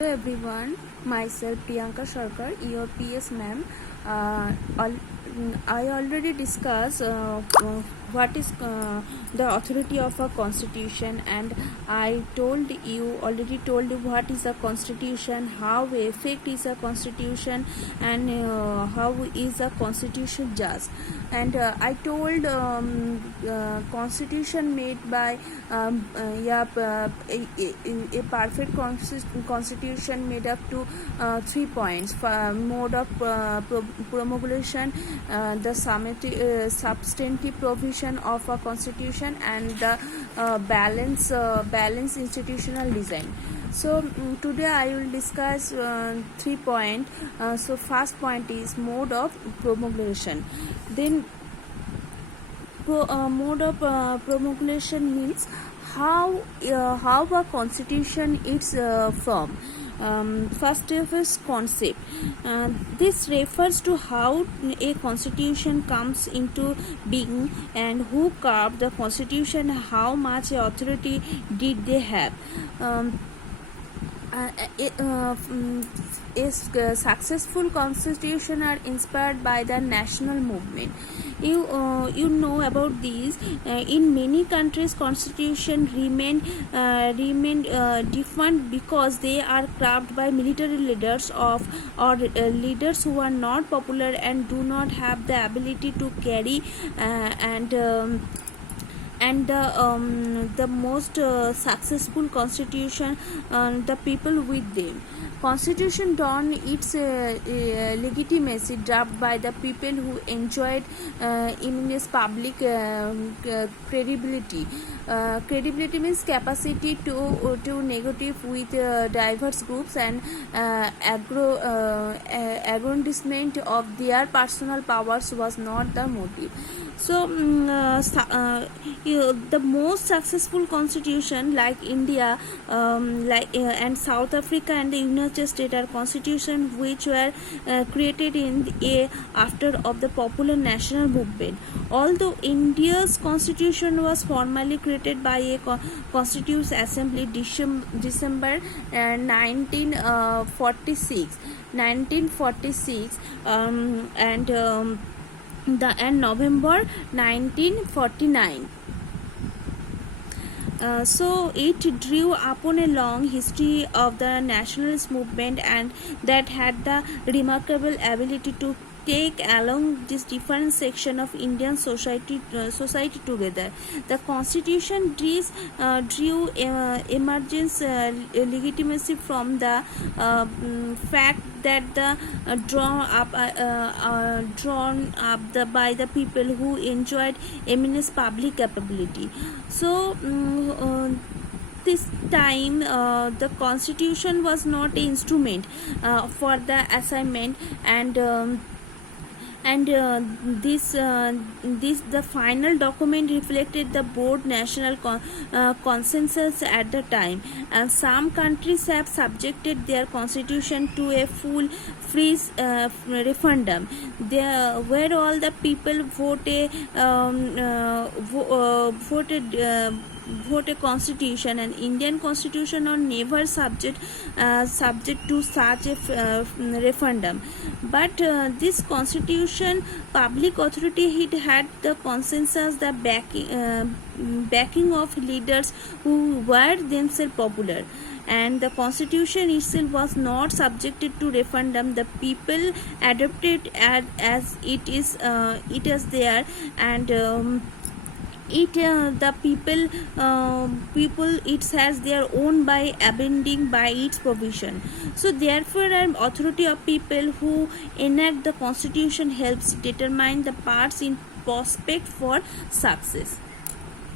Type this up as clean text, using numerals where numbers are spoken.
Hello everyone, myself Priyanka Sarkar, your PS ma'am. I already discussed what is the authority of a constitution, and I already told you what is a constitution, how effect is a constitution, and how is a constitution judged. And I told constitution made by a perfect constitution made up to 3 points: mode of promulgation, the substantive provision of a constitution, and the balance institutional design. So today I will discuss 3 points. So first point is mode of promulgation. Then mode of promulgation means how a constitution is formed. First step is concept. This refers to how a constitution comes into being and who carved the constitution, how much authority did they have. Successful constitution are inspired by the national movement. You know about these. In many countries, constitution remain different because they are crafted by military leaders or leaders who are not popular and do not have the ability to carry and the most successful constitution, the people with them. Constitution done its legitimacy drafted by the people who enjoyed immense public credibility. Credibility means capacity to negotiate with diverse groups and aggrandizement of their personal powers was not the motive. So the most successful constitution like India, and South Africa and the United States are constitutions which were created in after of the popular national movement. Although India's constitution was formally created by a Constituent Assembly December 1946, and November 1949. So it drew upon a long history of the nationalist movement, and that had the remarkable ability to take along this different section of Indian society together. The constitution drew emergence legitimacy from the fact that the drawn up by the people who enjoyed immense public capability. So this time the constitution was not an instrument for the assignment, and the final document reflected the broad national consensus at the time, and some countries have subjected their constitution to a full free referendum where all the people vote a constitution, and Indian constitution are never subject to such a referendum. But this constitution public authority, it had the consensus, the backing of leaders who were themselves popular, and the constitution itself was not subjected to referendum. The people adopted as it is there, and the people it has their own by abiding by its provision. So therefore an authority of people who enact the constitution helps determine the parts in prospect for success.